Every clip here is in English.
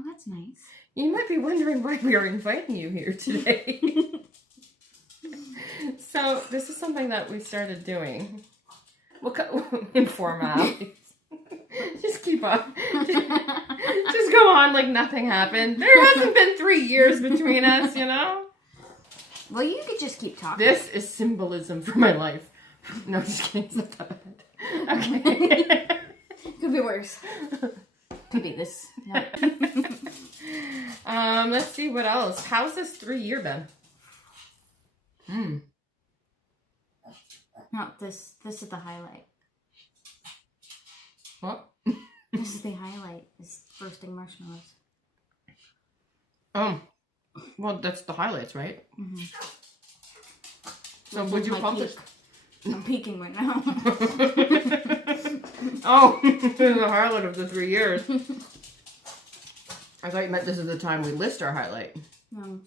Oh, that's nice. You might be wondering why we are inviting you here today. So, this is something that we started doing. We'll informalities. Just keep on. Just go on like nothing happened. There hasn't been 3 years between us, you know? Well, you could just keep talking. This is symbolism for my life. No, just kidding. It's not that bad. Okay. Could be worse. Could be this. No. Let's see what else. How's this 3-year been? No, this is the highlight. What? This is the highlight. Is roasting marshmallows. Well, that's the highlights, right? Mm-hmm. So would you call this? I'm peeking right now. Oh, this is the highlight of the 3 years. I thought you meant this is the time we list our highlight. No.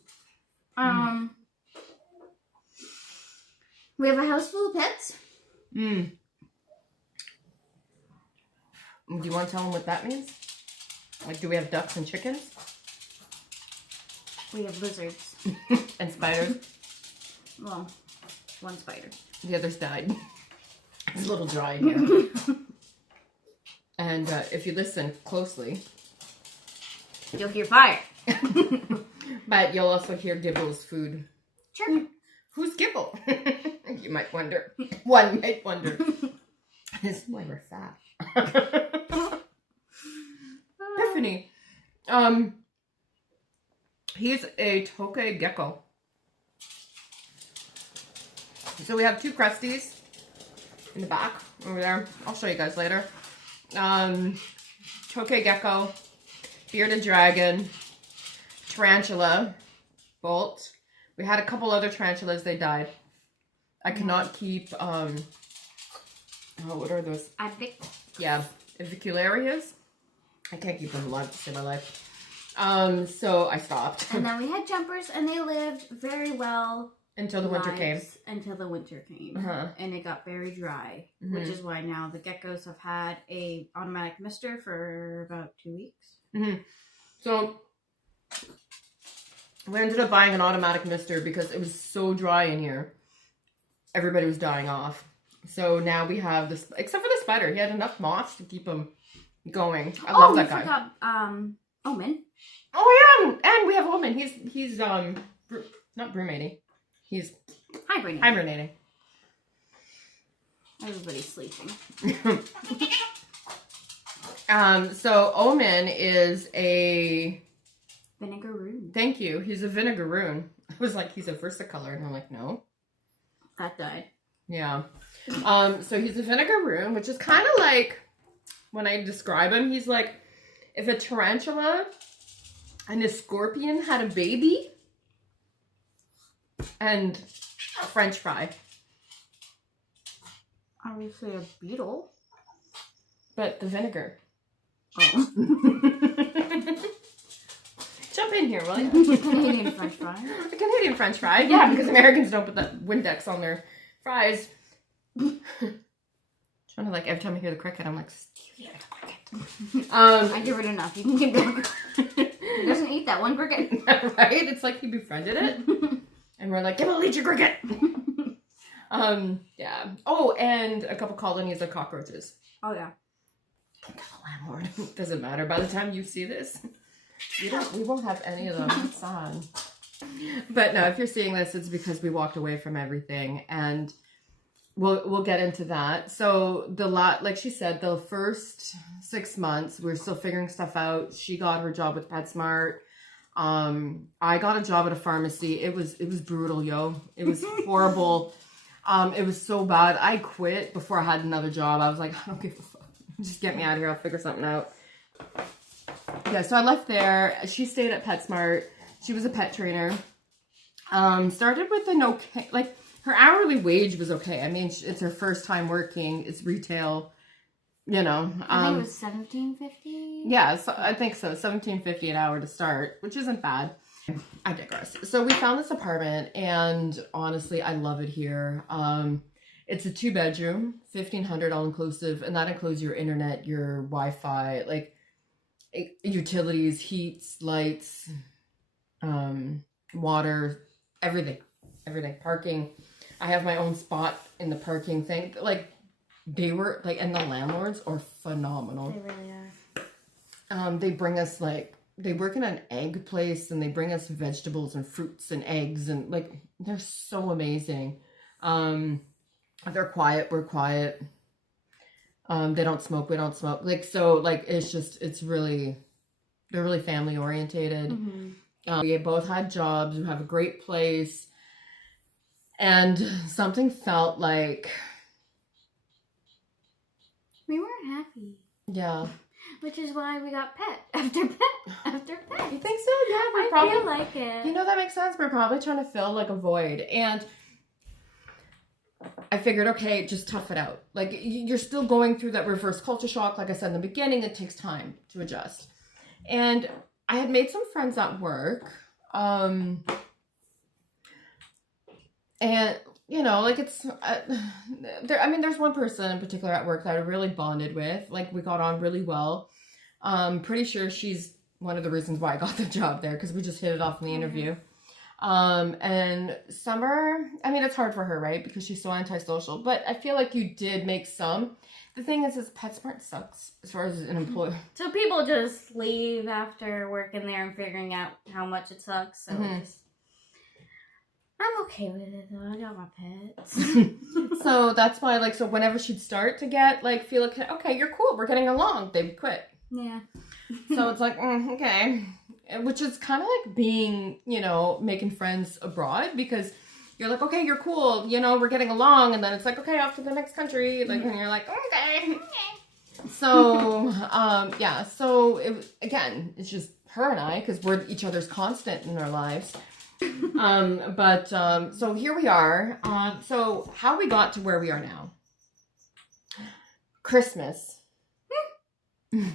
We have a house full of pets. Do you want to tell them what that means? Like, do we have ducks and chickens? We have lizards. And spiders? Well, one spider. The others died. It's a little dry in here. And if you listen closely, you'll hear fire. But you'll also hear Gibble's food. Sure. Who's Gibble? You might wonder. One might wonder. This is why we're fat. Tiffany. He's a tokay gecko. So we have 2 cresties in the back over there. I'll show you guys later. Tokay gecko, bearded dragon, tarantula, bolt. We had a couple other tarantulas, they died. I cannot keep, what are those? Yeah, avicularias. I can't keep them alive to save my life. So I stopped. And then we had jumpers, and they lived very well. Until the winter came. Until the winter came. Uh-huh. And it got very dry, which is why now the geckos have had a automatic mister for about 2 weeks. So we ended up buying an automatic mister because it was so dry in here. Everybody was dying off. So now we have this, except for the spider. He had enough moss to keep him going. I love that guy. Forgot, Omen. Oh yeah, and we have Omen. He's not brumating. He's hibernating. Everybody's sleeping. So Omen is a vinegaroon. Thank you. He's a vinegaroon. I was like, he's a versicolor, and I'm like, no. That died. Yeah. So he's a vinegaroon, which is kind of like, when I describe him, he's like if a tarantula and a scorpion had a baby and a French fry. I would say a beetle. But the vinegar. Oh. Jump in here, will you? Canadian French fry. A Canadian French fry. Yeah, because Americans don't put that Windex on their fries. Trying to, like, every time I hear the cricket, I'm like, Stevie, the cricket. I give it enough. You can keep going. He doesn't eat that one cricket. Right? It's like he befriended it. And we're like, Gibble, eat your cricket. Yeah. Oh, and a couple colonies of cockroaches. Oh, yeah. Don't tell the landlord. Doesn't matter. By the time you see this, we won't have any of them. It's sad. But no, if you're seeing this, it's because we walked away from everything, and we'll get into that. So like she said, the first 6 months we're still figuring stuff out. She got her job with PetSmart. I got a job at a pharmacy. It was brutal, yo. It was horrible. It was so bad. I quit before I had another job. I was like, I don't give a fuck. Just get me out of here. I'll figure something out. Yeah, so I left there. She stayed at PetSmart. She was a pet trainer. Started with an okay, like, her hourly wage was okay. I mean, it's her first time working. It's retail, you know. I think it was $17.50. Yeah, so I think so. $17.50 an hour to start, which isn't bad. I digress. So we found this apartment, and honestly, I love it here. It's a 2-bedroom, $1,500 all inclusive, and that includes your internet, your Wi-Fi. Like, utilities, heats, lights, water, everything, parking. I have my own spot in the parking thing. Like, they were like, and the landlords are phenomenal. They really are. They bring us like, they work in an egg place, and they bring us vegetables and fruits and eggs, and like, they're so amazing. They're quiet, we're quiet. They don't smoke, we don't smoke. Like, so like, they're really family orientated. Mm-hmm. We both had jobs, we have a great place, and something felt like, We weren't happy. yeah. Which is why we got pet after pet after pet. You think so? Yeah, I feel like it. You know, that makes sense. We're probably trying to fill like a void. And I figured, okay, just tough it out. Like, you're still going through that reverse culture shock. Like I said in the beginning, it takes time to adjust. And I had made some friends at work. And, you know, like, it's, there's one person in particular at work that I really bonded with. Like, we got on really well. Pretty sure she's one of the reasons why I got the job there, because we just hit it off in the interview. And Summer, I mean, it's hard for her, right? Because she's so antisocial, but I feel like you did make some. The thing is PetSmart sucks as far as an employer. So people just leave after working there and figuring out how much it sucks. So I'm okay with it though. I got my pets. So that's why, like, so whenever she'd start to get, like, feel like, okay, you're cool, we're getting along, they would quit. Yeah. So it's like, okay. Which is kind of like being, you know, making friends abroad, because you're like, okay, you're cool, you know, we're getting along, and then it's like, okay, off to the next country, like, and you're like, okay. So, yeah, so again, it's just her and I, because we're each other's constant in our lives. So here we are. So how we got to where we are now. Christmas. I feel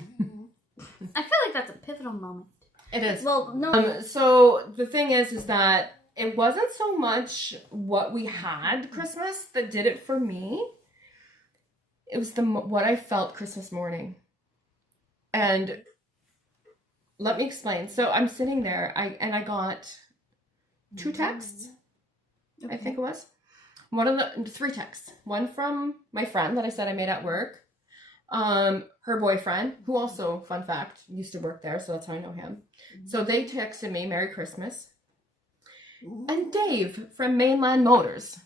like that's a pivotal moment. It is. Well, no. So the thing is that it wasn't so much what we had Christmas that did it for me. It was what I felt Christmas morning. And let me explain. So I'm sitting there, I got 2 texts. Okay. I think it was. 3 texts. One from my friend that I said I made at work. Her boyfriend, who also, fun fact, used to work there, so that's how I know him. So they texted me, Merry Christmas. And Dave from Mainland Motors.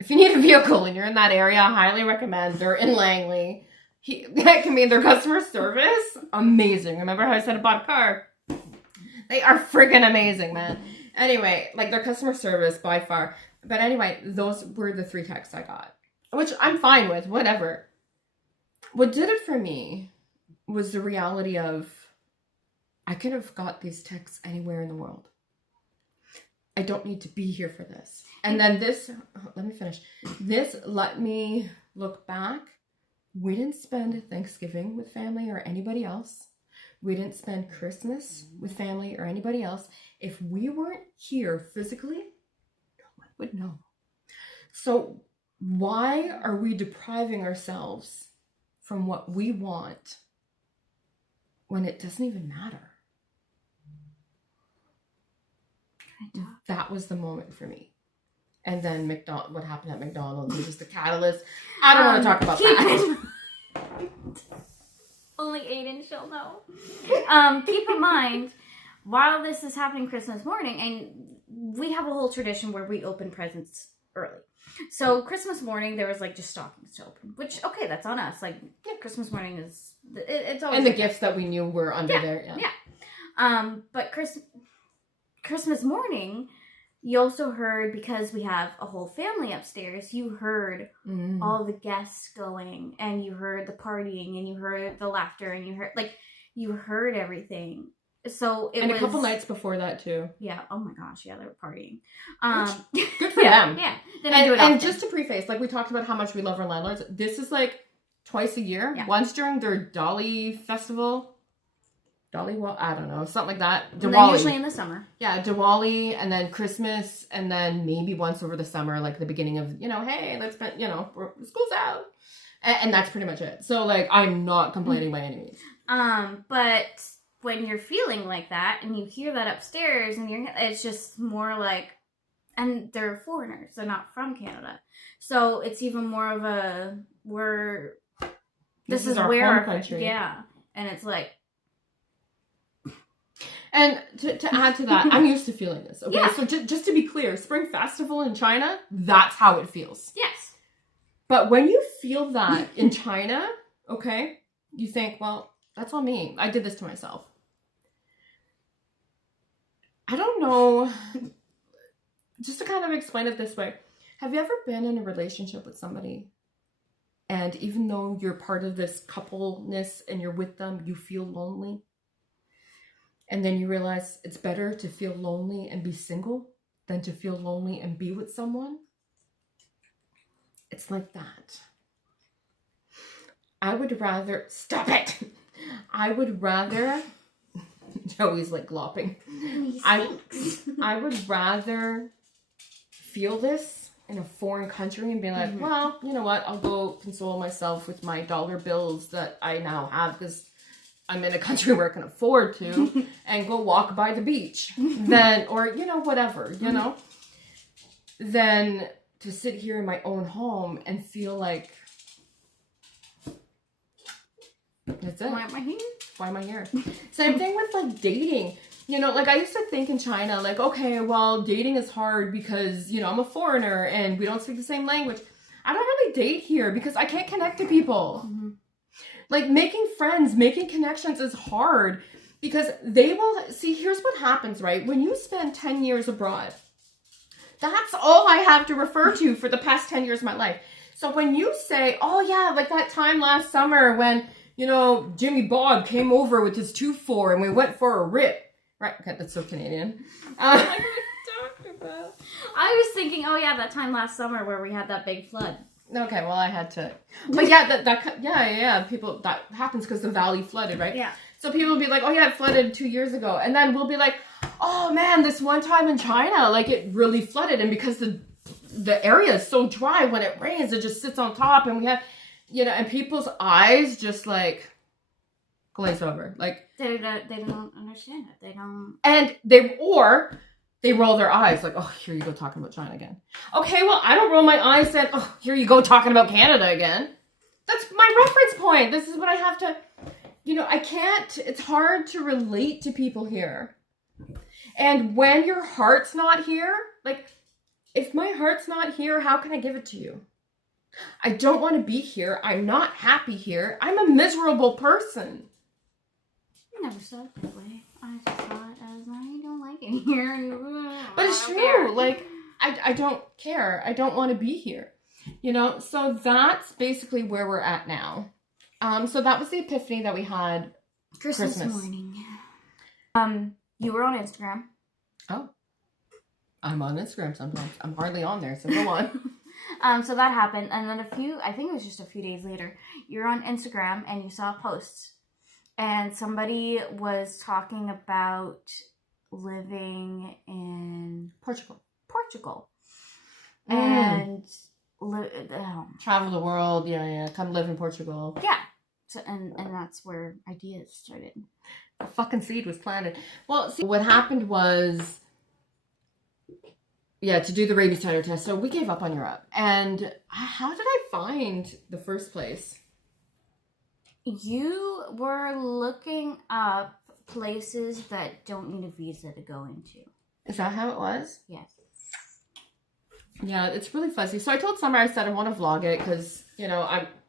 If you need a vehicle and you're in that area, I highly recommend. They're in Langley. Their customer service, amazing. Remember how I said I bought a car? They are friggin' amazing, man. Anyway, like, their customer service by far. But anyway, those were the 3 texts I got, which I'm fine with, whatever. What did it for me was the reality of, I could have got these texts anywhere in the world. I don't need to be here for this. And then let me finish. This let me look back. We didn't spend Thanksgiving with family or anybody else. We didn't spend Christmas with family or anybody else. If we weren't here physically, no one would know. So why are we depriving ourselves from what we want when it doesn't even matter? That was the moment for me. And then what happened at McDonald's was just the catalyst. I don't want to talk about that. Only Aiden shall know. Keep in mind, while this is happening Christmas morning, and we have a whole tradition where we open presents early. So Christmas morning, there was like just stockings to open, which, okay, that's on us. Like, yeah, Christmas morning is, it's always. And the gifts that we knew were under there. Yeah. But Christmas morning, you also heard, because we have a whole family upstairs, you heard all the guests going, and you heard the partying, and you heard the laughter, and you heard everything. So it was... And a couple nights before that, too. Yeah. Oh, my gosh. Yeah, they were partying. Good for them. Yeah. And just to preface, like, we talked about how much we love our landlords. This is, like, twice a year. Yeah. Once during their Dolly festival. I don't know, something like that. Diwali. And then usually in the summer. Yeah, Diwali, and then Christmas, and then maybe once over the summer, like the beginning of, hey, let's spend, school's out. And that's pretty much it. So, like, I'm not complaining by any means. But when you're feeling like that and you hear that upstairs and it's just more like, and they're foreigners, they're not from Canada. So it's even more of a, this is our where home our country. Yeah. And it's like. And to add to that, I'm used to feeling this. Okay, Yeah. so just to be clear, Spring Festival in China, that's how it feels. Yes. But when you feel that in China, okay, you think, well, that's all me. I did this to myself. I don't know. Just to kind of explain it this way, have you ever been in a relationship with somebody and even though you're part of this coupleness and you're with them, you feel lonely? And then you realize it's better to feel lonely and be single than to feel lonely and be with someone? It's like that. I would rather... Stop it! I would rather... Joey's like glopping. I would rather feel this in a foreign country and be like, well, you know what? I'll go console myself with my dollar bills that I now have because I'm in a country where I can afford to and go walk by the beach. Then, or, you know, whatever, you know? Then to sit here in my own home and feel like, that's it. Why am I here? Why am I here? Same thing with like dating. You know, like I used to think in China, like, okay, well, dating is hard because, you know, I'm a foreigner and we don't speak the same language. I don't really date here because I can't connect to people. Like making friends, making connections is hard because they will see, here's what happens, right? When you spend 10 years abroad, that's all I have to refer to for the past 10 years of my life. So when you say, oh yeah, like that time last summer when, you know, Jimmy Bob came over with his 2-4 and we went for a rip. Right, okay, that's so Canadian. I was thinking, oh yeah, that time last summer where we had that big flood. Okay, well I had to, but yeah, people, that happens because the valley flooded, right? Yeah. So people will be like, oh yeah, it flooded 2 years ago, and then we'll be like, oh man, this one time in China, like it really flooded, and because the area is so dry, when it rains, it just sits on top, and we have, you know, and people's eyes just like glaze over, like They don't understand it. They don't. And they roll their eyes like, oh, here you go talking about China again. Okay, well, I don't roll my eyes then, oh, here you go talking about Canada again. That's my reference point. This is what I have to, you know, I can't, it's hard to relate to people here. And when your heart's not here, like, if my heart's not here, how can I give it to you? I don't want to be here. I'm not happy here. I'm a miserable person. I never saw it that way. I just saw it as I don't like it here. But it's true. Like, I don't care. I don't want to be here. You know, so that's basically where we're at now. So that was the epiphany that we had Christmas morning. You were on Instagram. Oh. I'm on Instagram sometimes. I'm hardly on there, so go on. So that happened, and then I think it was just a few days later, you're on Instagram and you saw a post. And somebody was talking about living in Portugal. And travel the world, yeah. Come live in Portugal. Yeah. So, and that's where ideas started. A fucking seed was planted. Well, see, what happened was, to do the rabies titer test. So we gave up on Europe. And how did I find the first place? You were looking up places that don't need a visa to go into. Is that how it was? Yes. Yeah, it's really fuzzy. So I told Summer, I said I want to vlog it because, you know,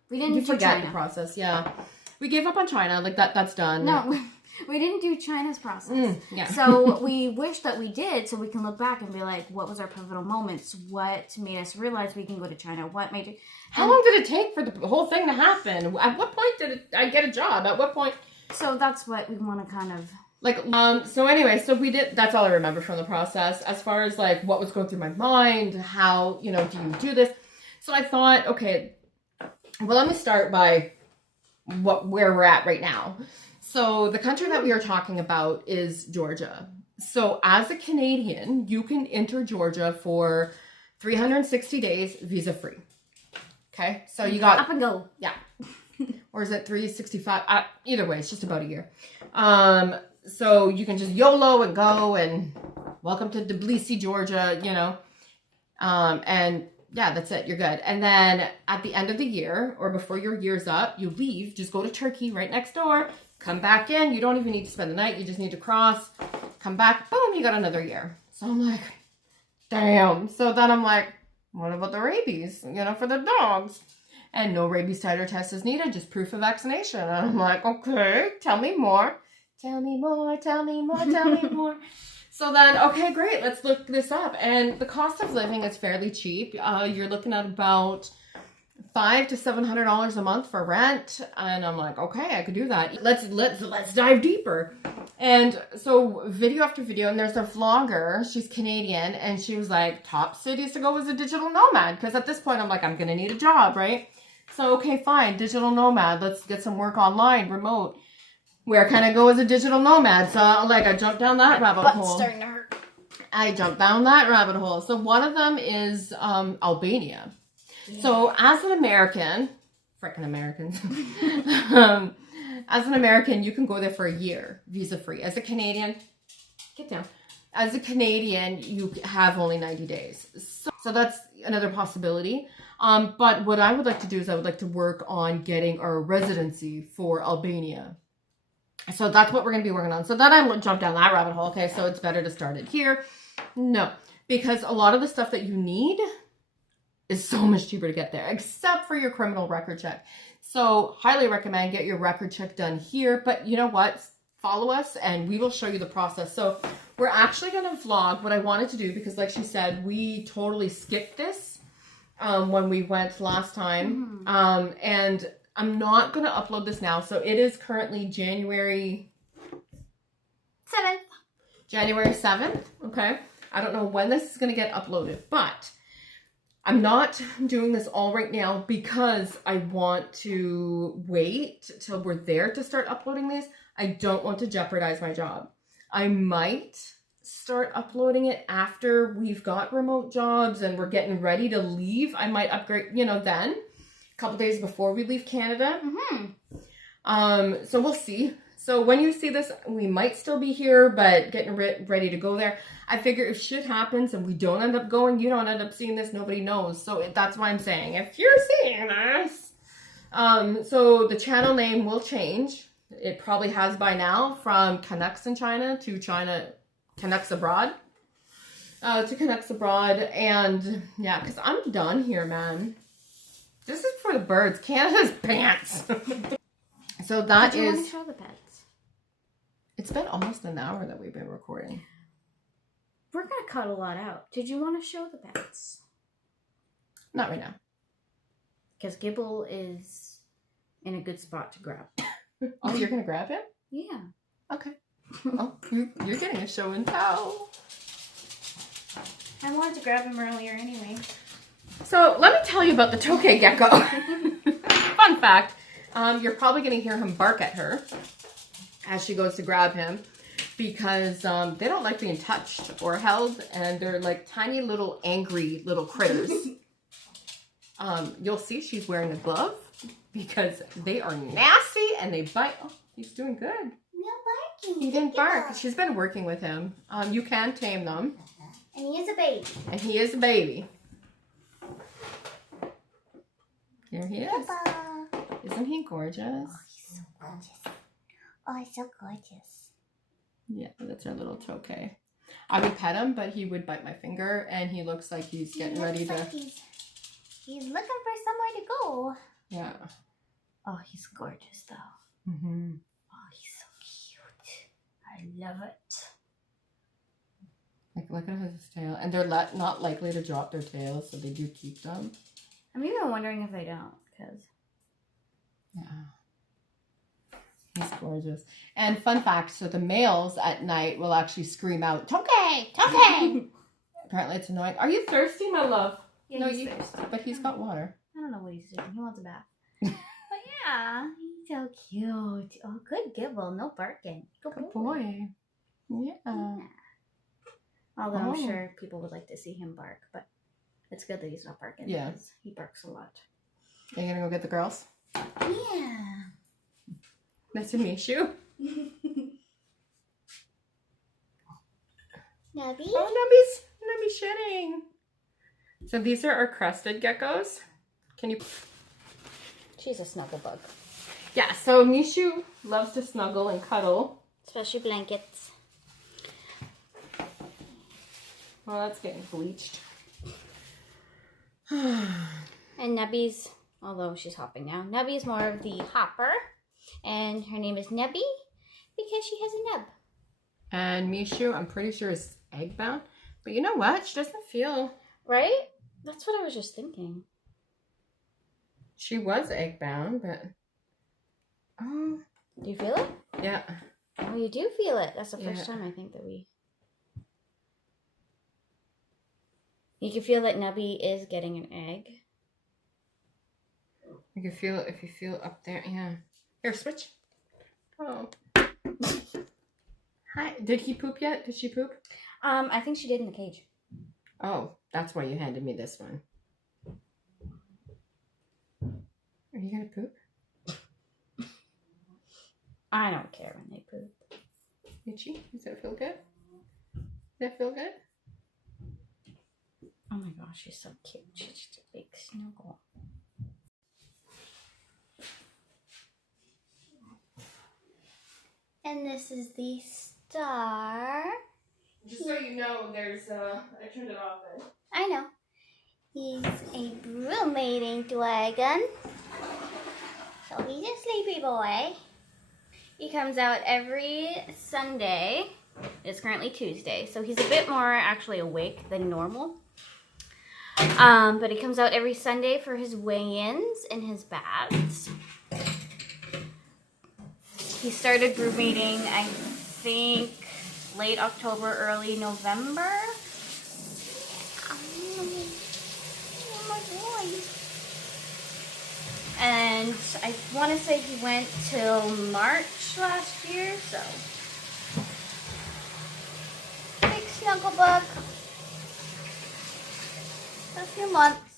you forget the process. Yeah. We gave up on China. Like that's done. No, we didn't do China's process. Yeah. So we wish that we did so we can look back and be like, what was our pivotal moments? What made us realize we can go to China? What made it... How long did it take for the whole thing to happen? At what point did I get a job? At what point? So that's what we want to kind of... So anyway, so we did, that's all I remember from the process. As far as like what was going through my mind, how, you know, do you do this? So I thought, okay, well, let me start by where we're at right now. So the country that we are talking about is Georgia. So as a Canadian, you can enter Georgia for 360 days visa free. Okay, so you got up and go. Yeah. Or is it 365? Either way, it's just about a year. So you can just YOLO and go and welcome to Tbilisi, Georgia, you know. And yeah, that's it. You're good. And then at the end of the year or before your year's up, you leave. Just go to Turkey right next door. Come back in. You don't even need to spend the night. You just need to cross. Come back. Boom, you got another year. So I'm like, damn. So then I'm like, what about the rabies, you know, for the dogs? And no rabies titer test is needed, just proof of vaccination. And I'm like, okay, tell me more. Tell me more, tell me more, tell me more. So then, okay, great, let's look this up. And the cost of living is fairly cheap. You're looking at about $500 to $700 a month for rent. And I'm like, okay, I could do that. Let's dive deeper. And so video after video, and there's a vlogger, she's Canadian, and she was like, top cities to go as a digital nomad. Because at this point, I'm like, I'm going to need a job, right? So, okay, fine, digital nomad. Let's get some work online, remote. Where can I go as a digital nomad? So, like, I jumped down that rabbit hole. Butt's starting to hurt. I jumped down that rabbit hole. So, one of them is Albania. Yeah. So, as an American, frickin' Americans, as an American, you can go there for a year, visa-free. As a Canadian, get down. As a Canadian, you have only 90 days. So that's another possibility. But what I would like to do is I would like to work on getting our residency for Albania. So that's what we're going to be working on. So then I jumped down that rabbit hole. Okay, so it's better to start it here. No, because a lot of the stuff that you need is so much cheaper to get there, except for your criminal record check. So highly recommend get your record check done here. But you know what? Follow us and we will show you the process. So we're actually going to vlog what I wanted to do because like she said, we totally skipped this when we went last time. And I'm not going to upload this now. So it is currently January 7th. January 7th. Okay. I don't know when this is going to get uploaded, but I'm not doing this all right now because I want to wait till we're there to start uploading these. I don't want to jeopardize my job. I might start uploading it after we've got remote jobs and we're getting ready to leave. I might upgrade, you know, then a couple days before we leave Canada. So we'll see. So when you see this, we might still be here, but getting ready to go there. I figure if shit happens and we don't end up going, you don't end up seeing this, nobody knows. So that's why I'm saying, if you're seeing this, so the channel name will change. It probably has by now from Canucks in China to Canucks Abroad. To Canucks Abroad. And yeah, because I'm done here, man. This is for the birds. Canada's pants. So that Did you is... want to show the pets? It's been almost an hour that we've been recording. We're going to cut a lot out. Did you want to show the pets? Not right now. Because Gibble is in a good spot to grab. Oh, you're going to grab him? Yeah. Okay. Oh, you're getting a show and tell. I wanted to grab him earlier anyway. So let me tell you about the tokay gecko. Fun fact. You're probably going to hear him bark at her as she goes to grab him because they don't like being touched or held, and they're like tiny little angry little critters. You'll see she's wearing a glove because they are nasty and they bite. Oh, he's doing good. No barking. He didn't bark. She's been working with him. You can tame them. And he is a baby. And he is a baby. Here he is. Papa. Isn't he gorgeous? Oh, he's so gorgeous. Oh, he's so gorgeous. Yeah, that's our little tokay. I would pet him, but he would bite my finger, and he looks like he's getting ready to... He's looking for somewhere to go. Yeah. Oh, he's gorgeous, though. Mm-hmm. Oh, he's so cute. I love it. Like, look at his tail. And they're not likely to drop their tails, so they do keep them. I'm even wondering if they don't, because... Yeah. He's gorgeous. And fun fact, so the males at night will actually scream out, "Tokay! Tokay!" Apparently it's annoying. Are you thirsty, my love? Yeah, No, he's thirsty. But he's got water. I don't know what he's doing. He wants a bath. But yeah, he's so cute. Oh, good Gibble. No barking. Good boy. Yeah. Although I'm sure people would like to see him bark, but it's good that he's not barking. Yeah. Because he barks a lot. Are you gonna go get the girls? Yeah. Nice to meet you. Nubby? Oh, Nubby's shitting. So these are our crested geckos. Can you... She's a snuggle bug. Yeah, so Mishu loves to snuggle and cuddle. Especially blankets. Well, that's getting bleached. And Nubby's, although she's hopping now, Nubby's more of the hopper. And her name is Nebby because she has a nub. And Mishu, I'm pretty sure is egg bound. But you know what? She doesn't feel... Right? That's what I was just thinking. She was egg bound, but... Oh. Do you feel it? Yeah. Oh, you do feel it. That's the first Yeah. time I think that we... You can feel that Nubby is getting an egg. You can feel it if you feel up there. Yeah. Here, switch. Oh. Hi. Did he poop yet? Did she poop? I think she did in the cage. Oh, that's why you handed me this one. Are you gonna poop? I don't care when they poop. Itchy? Does that feel good? Does that feel good? Oh my gosh, she's so cute. She's just a big snuggle. And this is the star. Just so you know, there's I turned it off then. I know. He's a broodmating dragon. So he's a sleepy boy. He comes out every Sunday. It's currently Tuesday, so he's a bit more actually awake than normal. But he comes out every Sunday for his weigh-ins and his baths. He started broodmating, I think, late October, early November. Oh my boy. And I want to say he went till March last year, so. Big snuggle bug. A few months.